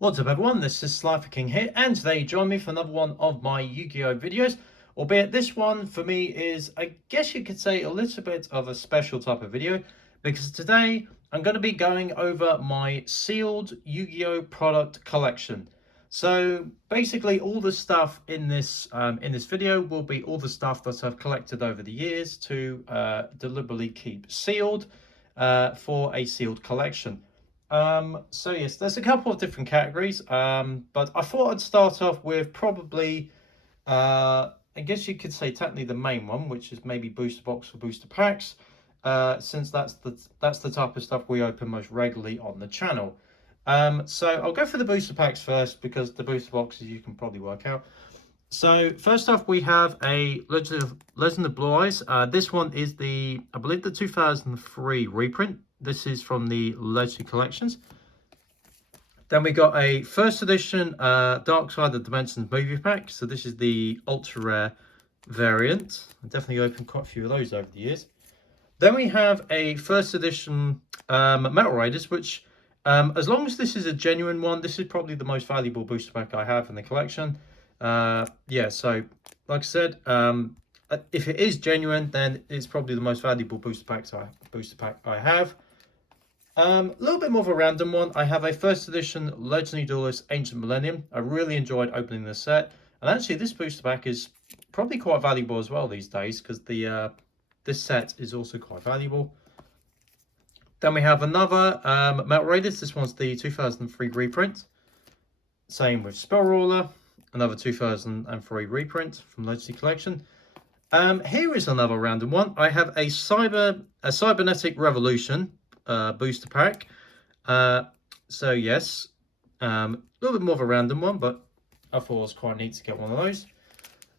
What's up everyone, this is SliferKing here, and today join me for another one of my Yu-Gi-Oh videos, albeit this one for me is, I guess you could say, a little bit of a special type of video, because today I'm going to be going over my sealed Yu-Gi-Oh product collection. So basically all the stuff in this video will be all the stuff that I've collected over the years to deliberately keep sealed for a sealed collection. So yes, there's a couple of different categories, but I thought I'd start off with probably, I guess you could say technically the main one, which is maybe booster box or booster packs, since that's the type of stuff we open most regularly on the channel. So I'll go for the booster packs first, because the booster boxes you can probably work out. So first off, we have a Legend of Blue Eyes. This one is I believe the 2003 reprint. This is from the Legacy Collections. Then we got a first edition Dark Side of Dimensions movie pack. So this is the ultra rare variant. I definitely opened quite a few of those over the years. Then we have a first edition Metal Raiders, which as long as this is a genuine one, this is probably the most valuable booster pack I have in the collection. Yeah, so like I said, if it is genuine, then it's probably the most valuable booster pack I have. A little bit more of a random one. I have a first edition Legendary Duelist Ancient Millennium. I really enjoyed opening this set, and actually this booster pack is probably quite valuable as well these days, because this set is also quite valuable. Then we have another Metal Raiders. This one's the 2003 reprint. Same with Spell Ruler, another 2003 reprint from Legacy Collection. Here is another random one. I have a Cybernetic Revolution booster pack. So yes, a little bit more of a random one, but I thought it was quite neat to get one of those.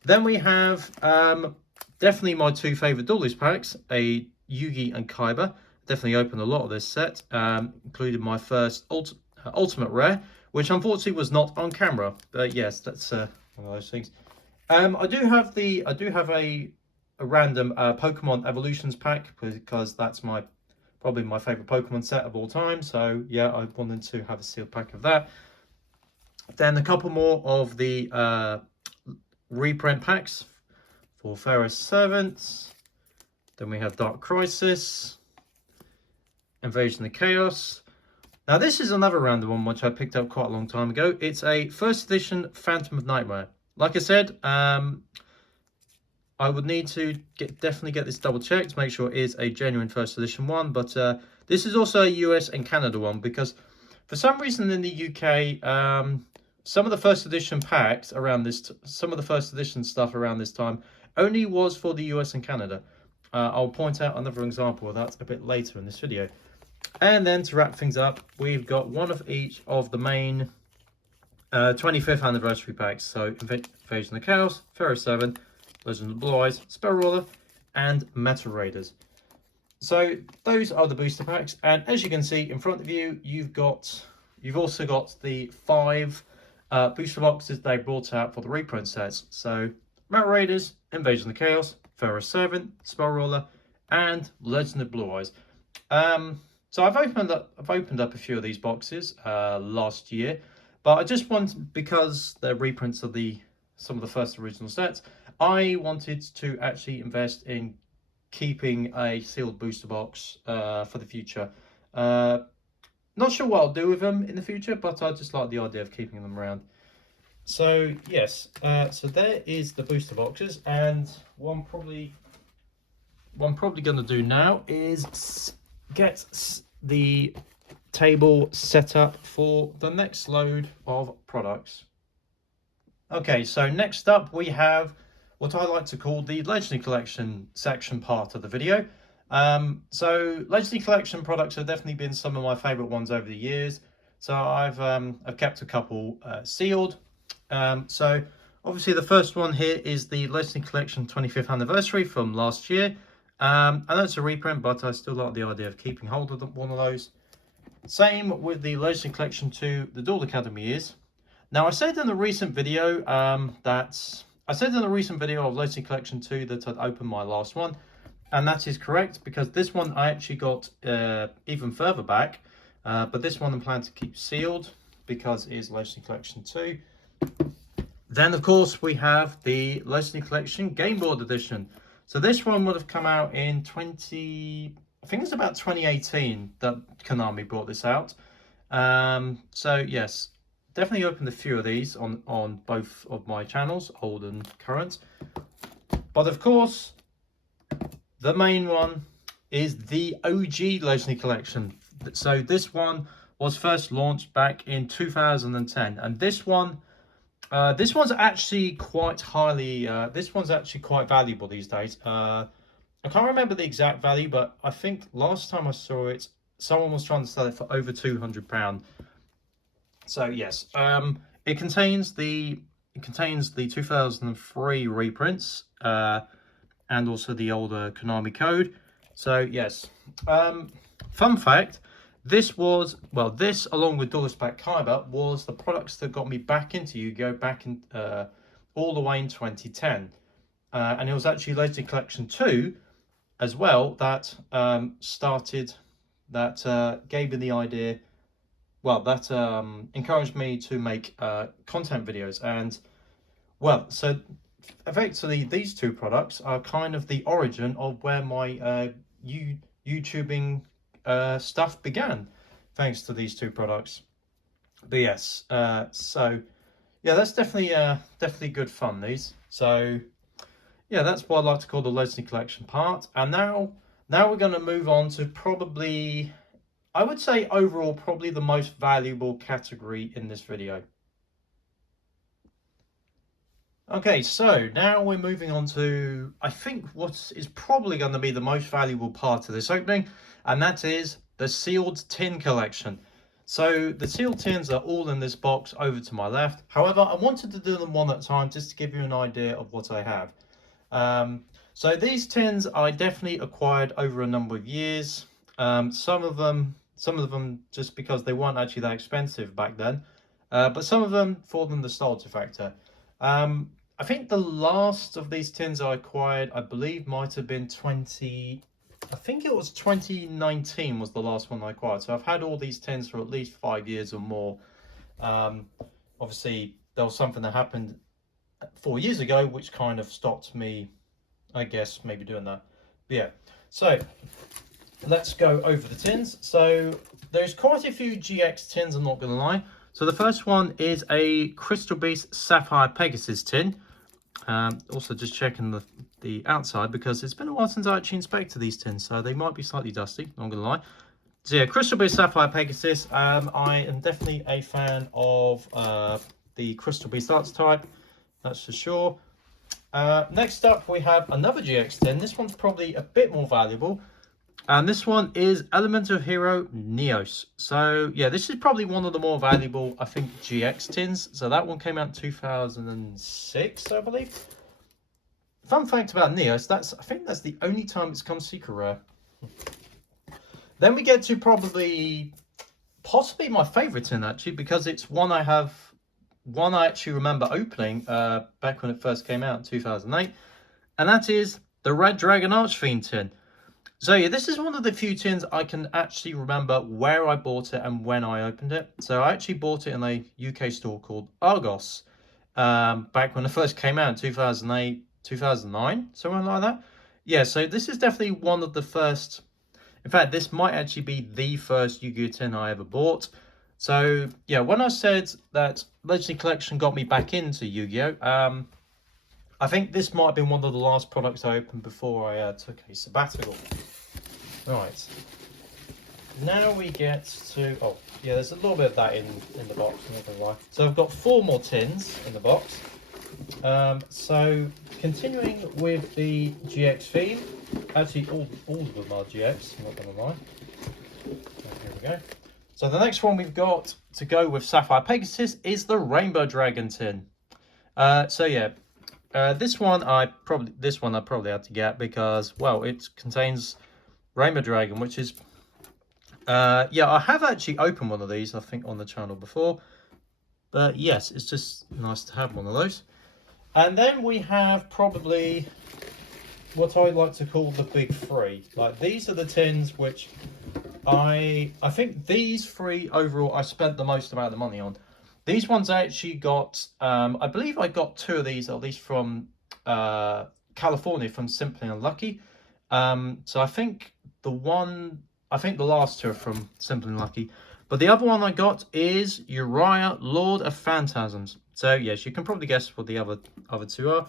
Then we have definitely my two favorite duelist packs, a Yugi and Kaiba. Definitely opened a lot of this set, including my first Ultimate Rare, which unfortunately was not on camera. But yes, that's one of those things. I do have a random Pokemon Evolutions pack, because that's probably my favorite Pokemon set of all time. So yeah, I wanted to have a sealed pack of that. Then a couple more of the reprint packs for Pharaoh's Servants. Then we have Dark Crisis, Invasion of Chaos. Now this is another random one which I picked up quite a long time ago. It's a first edition Phantom of Nightmare. Like I said, I would need to definitely get this double checked to make sure it is a genuine first edition one. But this is also a US and Canada one, because for some reason in the UK, some of the first edition packs around some of the first edition stuff around this time only was for the US and Canada. I'll point out another example of that a bit later in this video. And then to wrap things up, we've got one of each of the main 25th anniversary packs. So Invasion of Chaos, Pharaoh's Servant, Legend of Blue Eyes, Spell Ruler, and Metal Raiders. So those are the booster packs, and as you can see in front of you, you've also got the 5 booster boxes they brought out for the reprint sets. So Metal Raiders, Invasion of Chaos, Pharaoh's Servant, Spell Ruler, and Legend of Blue Eyes. So I've opened up a few of these boxes last year, but I just want, because they're reprints of some of the first original sets, I wanted to actually invest in keeping a sealed booster box for the future. Not sure what I'll do with them in the future, but I just like the idea of keeping them around. So yes, so there is the booster boxes, and what I'm probably going to do now is get the table set up for the next load of products. Okay, so next up we have what I like to call the Legendary Collection section part of the video. So Legendary Collection products have definitely been some of my favorite ones over the years. So I've kept a couple sealed. So obviously the first one here is the Legendary Collection 25th anniversary from last year. I know it's a reprint, but I still like the idea of keeping hold of one of those. Same with the Legendary Collection 2, the Duel Academy years. Now I said in a recent video of Legendary Collection 2 that I'd opened my last one, and that is correct, because this one I actually got even further back, but this one I'm planning to keep sealed because it is Legendary Collection 2. Then, of course, we have the Legendary Collection Game Board Edition. So this one would have come out in I think it's about 2018 that Konami brought this out. So yes, definitely opened a few of these on both of my channels, old and current. But of course, the main one is the OG Legendary Collection. So this one was first launched back in 2010, and this one's actually quite highly. This one's actually quite valuable these days. I can't remember the exact value, but I think last time I saw it, someone was trying to sell it for over £200. So yes, it contains the 2003 reprints and also the older Konami code. So yes, fun fact. This along with Duelist Pack Kaiba was the products that got me back into Yu-Gi-Oh! Back in all the way in 2010, and it was actually Legendary Collection 2 as well that gave me the idea. Well, that encouraged me to make content videos, and well, so effectively these two products are kind of the origin of where my YouTubing stuff began, thanks to these two products. But yes, so yeah, that's definitely good fun, these. So yeah, that's what I like to call the Legendary Collection part. And now we're going to move on to probably, I would say overall, probably the most valuable category in this video. Okay, so now we're moving on to, I think, what is probably going to be the most valuable part of this opening, and that is the sealed tin collection. So the sealed tins are all in this box over to my left. However, I wanted to do them one at a time just to give you an idea of what I have. So these tins I definitely acquired over a number of years. Some of them just because they weren't actually that expensive back then, but some of them for the nostalgia factor. I think the last of these tins I acquired, I believe, might have been 2019 was the last one I acquired. So I've had all these tins for at least 5 years or more. Obviously, there was something that happened 4 years ago which kind of stopped me, I guess, maybe doing that. But yeah, so let's go over the tins. So there's quite a few GX tins, I'm not going to lie. So the first one is a Crystal Beast Sapphire Pegasus tin. Also just checking the outside, because it's been a while since I actually inspected these tins, so they might be slightly dusty, not gonna lie. So yeah, Crystal Beast Sapphire Pegasus. I am definitely a fan of the Crystal Beast archetype, that's for sure. Next up we have another GX tin. This one's probably a bit more valuable, and this one is Elemental Hero Neos. So yeah, this is probably one of the more valuable, I think, GX tins. So that one came out in 2006, I believe. Fun fact about Neos, I think that's the only time it's come secret rare. Then we get to possibly my favorite tin, actually, because it's one I actually remember opening back when it first came out in 2008, and that is the Red Dragon Archfiend tin. So yeah, this is one of the few tins I can actually remember where I bought it and when I opened it. So I actually bought it in a UK store called Argos, back when it first came out in 2008, 2009, something like that. Yeah, so this is definitely one of the first. In fact, this might actually be the first Yu-Gi-Oh! Tin I ever bought. So yeah, when I said that Legendary Collection got me back into Yu-Gi-Oh! I think this might have been one of the last products I opened before I took a sabbatical. Right. Now we get to... Oh, yeah, there's a little bit of that in the box, I'm not gonna lie. So I've got 4 more tins in the box. So, continuing with the GX theme. Actually, all of them are GX, I'm not gonna lie. Here we go. So the next one we've got to go with Sapphire Pegasus is the Rainbow Dragon tin. So yeah. This one I probably had to get because, well, it contains Rainbow Dragon, which is yeah, I have actually opened one of these, I think, on the channel before, but yes, it's just nice to have one of those. And then we have probably what I like to call the big three. Like, these are the tins which I think these three overall I spent the most amount of money on. These ones I actually got, I believe I got two of these at least from California, from Simply Unlucky. So I think the last two are from Simply Unlucky. But the other one I got is Yugioh, Lord of Phantasms. So yes, you can probably guess what the other two are.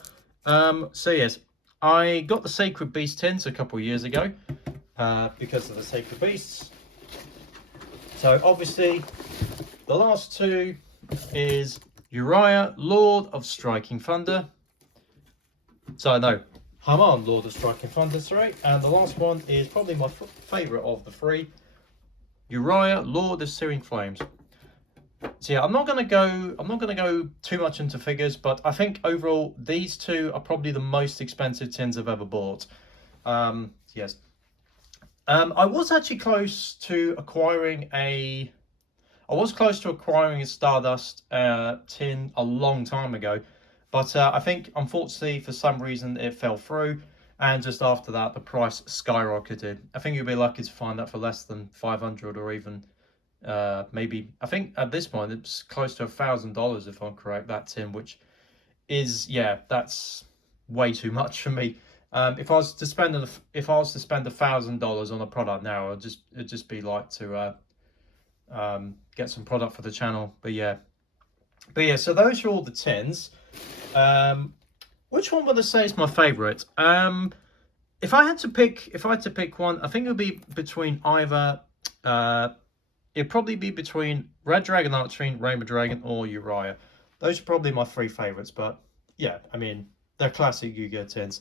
So yes, I got the Sacred Beast tins a couple of years ago because of the Sacred Beasts. So obviously, the last two is Yugioh, Lord of Striking Thunder. So no, Haman, Lord of Striking Thunder, sorry. And the last one is probably my favourite of the three, Yugioh, Lord of Searing Flames. So yeah, I'm not gonna go too much into figures, but I think overall these two are probably the most expensive tins I've ever bought. Yes. I was actually close to acquiring a Stardust tin a long time ago, but I think unfortunately for some reason it fell through, and just after that the price skyrocketed. I think you'll be lucky to find that for less than 500, or even maybe, I think at this point it's close to $1,000 if I'm correct, that tin, which is, yeah, that's way too much for me. If I was to spend $1,000 on a product now, it'd just be like to get some product for the channel. But yeah, so those are all the tins. Which one would I say is my favorite? If I had to pick one, I think it would be between either it'd probably be between Red Dragon Archfiend, Rainbow Dragon, or Yugioh. Those are probably my three favorites. But yeah, I mean, they're classic Yu-Gi-Oh tins.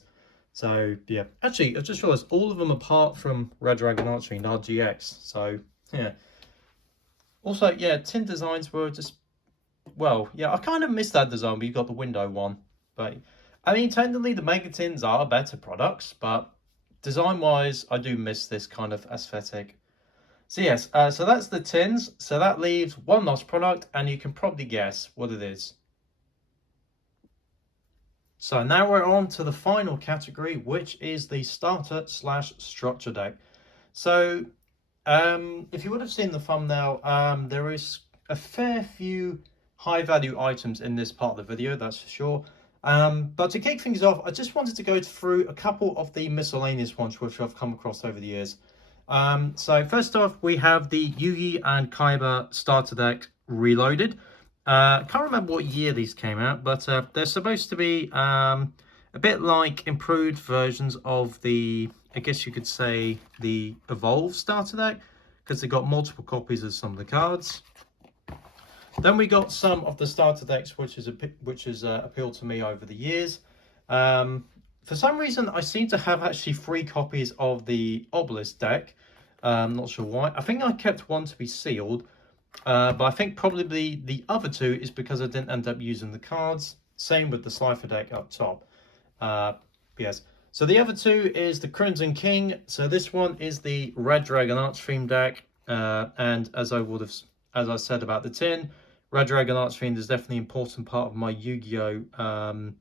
So yeah, actually I just realized all of them apart from Red Dragon Archfiend are GX. So yeah. Also, yeah, tin designs were just, well, yeah, I kind of missed that design, but you got the window one. But I mean, technically the Mega Tins are better products, but design-wise, I do miss this kind of aesthetic. So yes, so that's the tins. So that leaves one last product, and you can probably guess what it is. So now we're on to the final category, which is the starter / structure deck. So if you would have seen the thumbnail, there is a fair few high value items in this part of the video, that's for sure. But to kick things off, I just wanted to go through a couple of the miscellaneous ones which I've come across over the years. So first off, we have the Yugi and Kaiba starter deck reloaded. I can't remember what year these came out, but they're supposed to be a bit like improved versions of the, I guess you could say, the Evolve starter deck, because they got multiple copies of some of the cards. Then we got some of the starter decks which has appealed to me over the years. For some reason, I seem to have actually 3 copies of the Obelisk deck. Not sure why. I think I kept one to be sealed. But I think probably the other 2 is because I didn't end up using the cards. Same with the Slifer deck up top. Yes. So the other 2 is the Crimson King. So this one is the Red Dragon Archfiend deck. And as I said about the tin, Red Dragon Archfiend is definitely an important part of my Yu-Gi-Oh!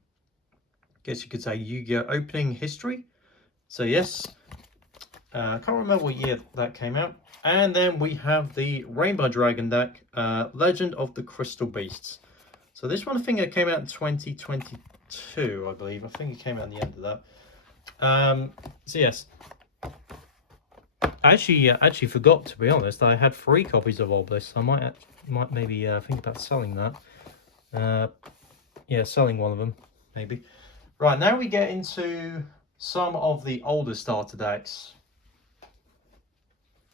Guess you could say Yu-Gi-Oh! Opening history. So yes. I can't remember what year that came out. And then we have the Rainbow Dragon deck, Legend of the Crystal Beasts. So this one, I think it came out in 2022, I believe. I think it came out at the end of that. So yes. I actually forgot, to be honest. I had 3 copies of Obelisk. I might maybe think about selling that. Yeah, selling one of them, maybe. Right, now we get into some of the older starter decks.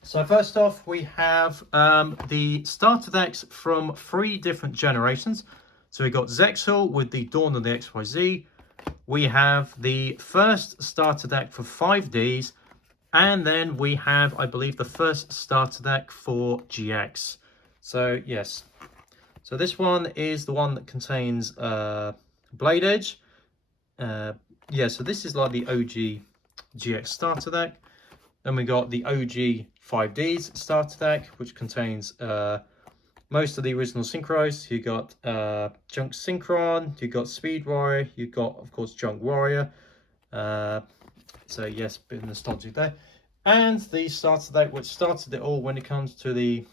So first off, we have the starter decks from 3 different generations. So we got Zexal with the Dawn of the XYZ. We have the first starter deck for 5Ds. And then we have, I believe, the first starter deck for GX. So yes. So this one is the one that contains Blade Edge. Yeah, so this is like the OG GX starter deck. Then we got the OG 5Ds starter deck, which contains most of the original synchros. You got Junk Synchron, you got Speed Warrior, you got, of course, Junk Warrior. So yes, a bit of nostalgia there. and the starter deck, which started it all when it comes to the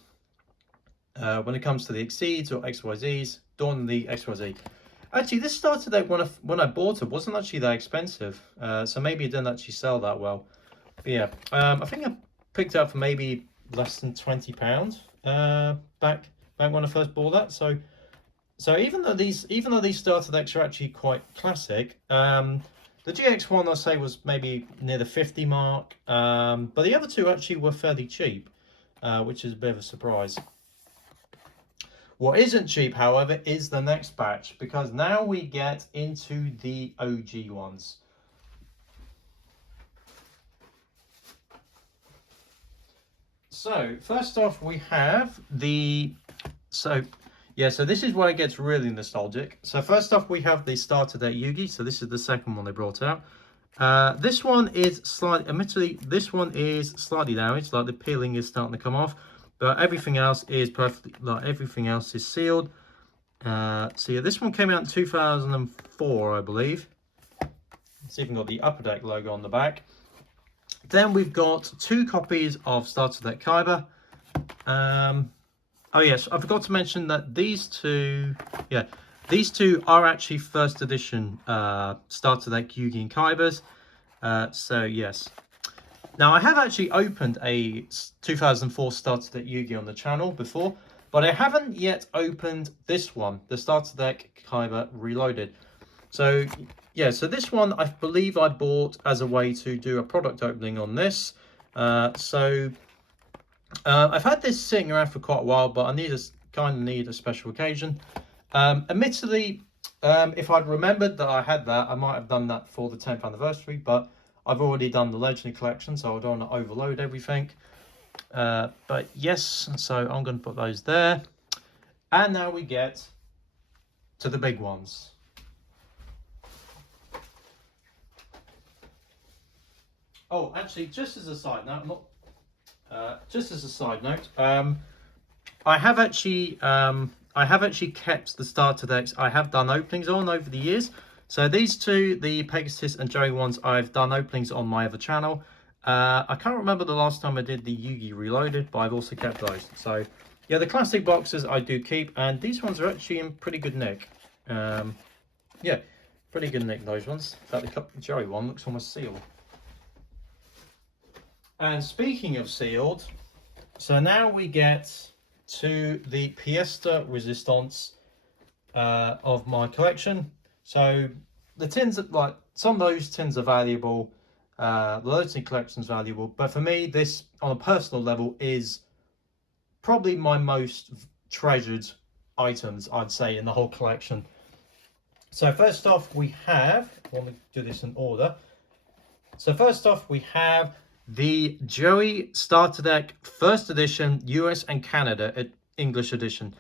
Exceeds or XYZs, Dawn the XYZ. Actually, this starter deck when I bought it wasn't actually that expensive, so maybe it didn't actually sell that well. But yeah, I think I picked it up for maybe less than £20 back when I first bought that. So even though these starter decks are actually quite classic, the GX one I'll say was maybe near the 50 mark, but the other two actually were fairly cheap, which is a bit of a surprise. What isn't cheap, however, is the next batch, because now we get into the OG ones. So first off, we have the so this is where it gets really nostalgic. So first off, we have the starter deck Yugi. So this is the second one they brought out. This one is admittedly, this one is slightly damaged, like the peeling is starting to come off, but everything else is perfectly, like everything else is sealed. So yeah, this one came out in 2004, I believe. It's even got the Upper Deck logo on the back. Then we've got 2 copies of Starter Deck Kaiba. Oh yes, I forgot to mention that these two are actually first edition Starter Deck Yugi and Kaibas. So yes. Now I have actually opened a 2004 Starter Deck Yugi on the channel before, but I haven't yet opened this one, the Starter Deck Kaiba Reloaded. So yeah, so this one I believe I bought as a way to do a product opening on this. I've had this sitting around for quite a while, but I kind of need a special occasion. Admittedly, if I'd remembered that I had that, I might have done that for the 10th anniversary, but I've already done the Legendary Collection, so I don't want to overload everything. But yes, so I'm going to put those there. And now we get to the big ones. Oh, actually, just as a side note, I have actually kept the starter decks I have done openings on over the years. So these two, the Pegasus and Joey ones, I've done openings on my other channel. I can't remember the last time I did the Yugi Reloaded, but I've also kept those. So yeah, the classic boxes I do keep, and these ones are actually in pretty good nick. Yeah, pretty good nick, those ones. In fact, the Joey one looks almost sealed. And speaking of sealed, so now we get to the pièce de résistance of my collection. So the tins, like some of those tins are valuable, the Legendary Collection's valuable, but for me, this on a personal level is probably my most treasured items, I'd say, in the whole collection. So first off, we have, I want to do this in order. So first off, we have the Joey Starter Deck First Edition US and Canada English edition.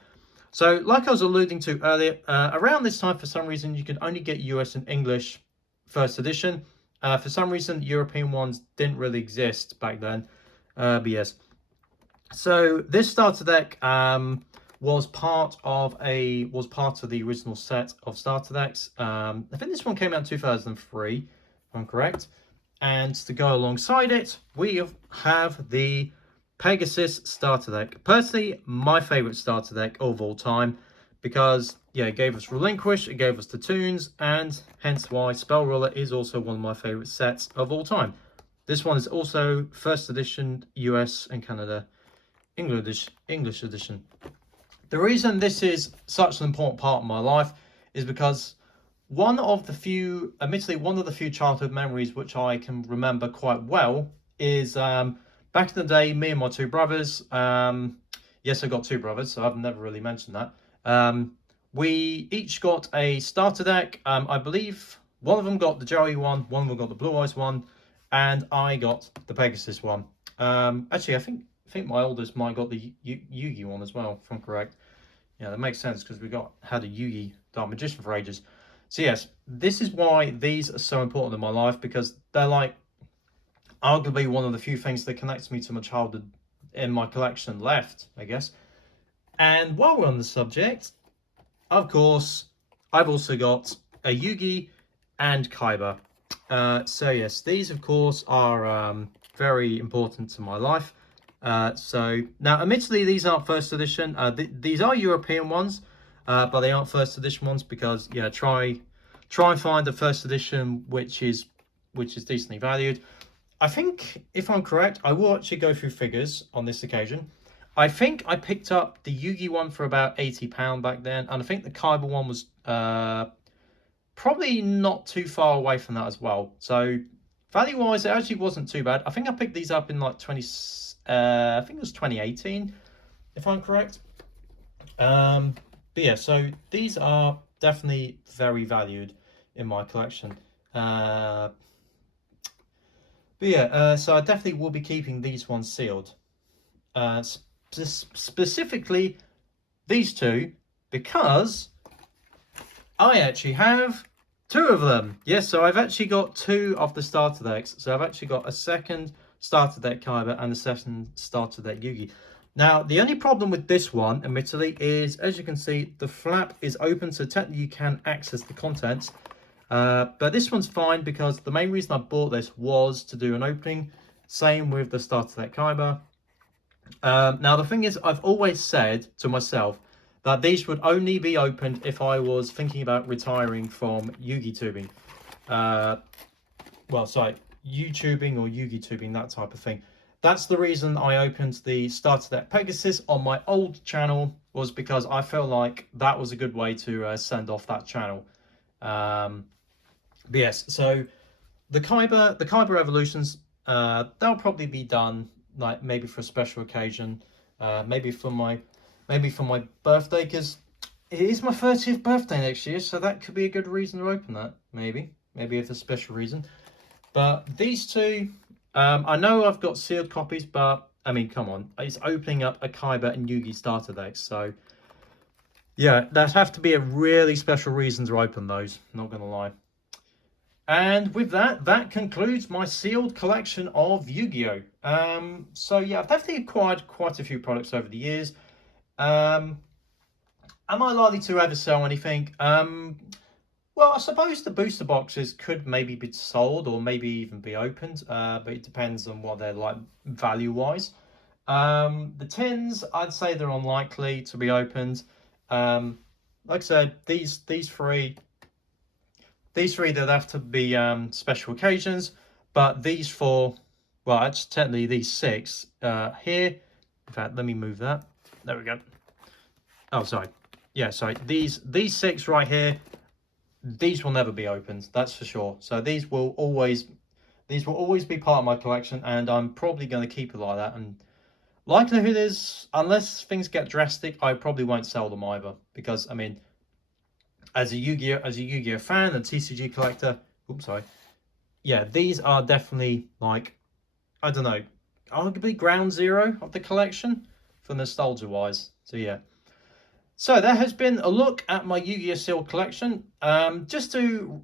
So like I was alluding to earlier, around this time for some reason you could only get US and English First Edition. For some reason European ones didn't really exist back then. But yes. So this starter deck was part of the original set of starter decks. I think this one came out in 2003, if I'm correct. And to go alongside it, we have the Pegasus starter deck. Personally, my favorite starter deck of all time, because yeah, it gave us Relinquish, it gave us the Toons, and hence why Spell Ruler is also one of my favorite sets of all time. This one is also first edition US and Canada English edition. The reason this is such an important part of my life is because one of the few childhood memories which I can remember quite well is back in the day, me and my 2 brothers, yes, I got 2 brothers, so I've never really mentioned that. We each got a starter deck. I believe one of them got the Joey one of them got the Blue Eyes one, and I got the Pegasus one. Actually, I think my oldest might got the Yugi one as well, if I'm correct. Yeah, that makes sense because we had a Yugi Dark Magician for ages. So yes, this is why these are so important in my life, because they're like arguably one of the few things that connects me to my childhood in my collection left, I guess. And while we're on the subject, of course, I've also got a Yugi and Kaiba. So yes, these of course are very important to my life. So now, admittedly, these aren't first edition. These are European ones, but they aren't first edition ones because yeah, try and find a first edition which is decently valued. I think, if I'm correct, I will actually go through figures on this occasion. I think I picked up the Yugi one for about £80 back then, and I think the Kaiba one was probably not too far away from that as well. So value-wise, it actually wasn't too bad. I think I picked these up in like I think it was 2018, if I'm correct. But yeah, so these are definitely very valued in my collection. But yeah, so I definitely will be keeping these ones sealed. Specifically, these two, because I actually have two of them. Yes, so I've actually got two of the starter decks. So I've actually got a second starter deck Kaiba and a second starter deck Yugi. Now, the only problem with this one, admittedly, is, as you can see, the flap is open, so technically you can access the contents. But this one's fine because the main reason I bought this was to do an opening. Same with the starter deck Kaiba. Now, the thing is, I've always said to myself that these would only be opened if I was thinking about retiring from Yugi tubing. Well, sorry, YouTubing or Yugi tubing, that type of thing. That's the reason I opened the starter deck Pegasus on my old channel, was because I felt like that was a good way to send off that channel. But yes, so the Kaiba Evolutions, they'll probably be done like maybe for a special occasion, maybe for my birthday, because it is my 30th birthday next year, so that could be a good reason to open that. Maybe if a special reason. But these two, I know I've got sealed copies, but I mean, come on, it's opening up a Kaiba and Yugi starter decks, so yeah, there'd have to be a really special reason to open those, not gonna lie. And with that, that concludes my sealed collection of Yu-Gi-Oh! So yeah, I've definitely acquired quite a few products over the years. Am I likely to ever sell anything? Well, I suppose the booster boxes could maybe be sold or maybe even be opened, but it depends on what they're like value-wise. The tins, I'd say they're unlikely to be opened. Like I said, these three, they'd have to be special occasions, but these four, well, actually technically these six here, in fact, let me move that. There we go. Oh, sorry. Yeah, sorry. These six right here, these will never be opened, that's for sure. So these will always be part of my collection, and I'm probably going to keep it like that. And likelihood is, unless things get drastic, I probably won't sell them either, because I mean, as a Yu-Gi-Oh fan and TCG collector, oops, sorry. Yeah, these are definitely like, I don't know, arguably ground zero of the collection for nostalgia wise. So yeah. So that has been a look at my Yu-Gi-Oh sealed collection. Just to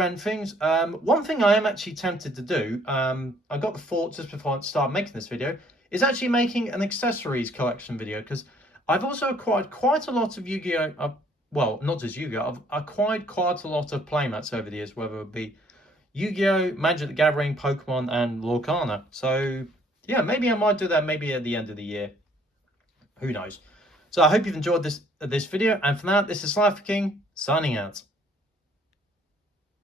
end things, one thing I am actually tempted to do, I got the thought just before I start making this video, is actually making an accessories collection video, because I've also acquired quite a lot of Yu-Gi-Oh! Well, not just Yu-Gi-Oh! I've acquired quite a lot of playmats over the years, whether it be Yu-Gi-Oh!, Magic the Gathering, Pokemon, and Lorcana. So yeah, maybe I might do that maybe at the end of the year. Who knows? So I hope you've enjoyed this video, and for now, this is SliferKing signing out.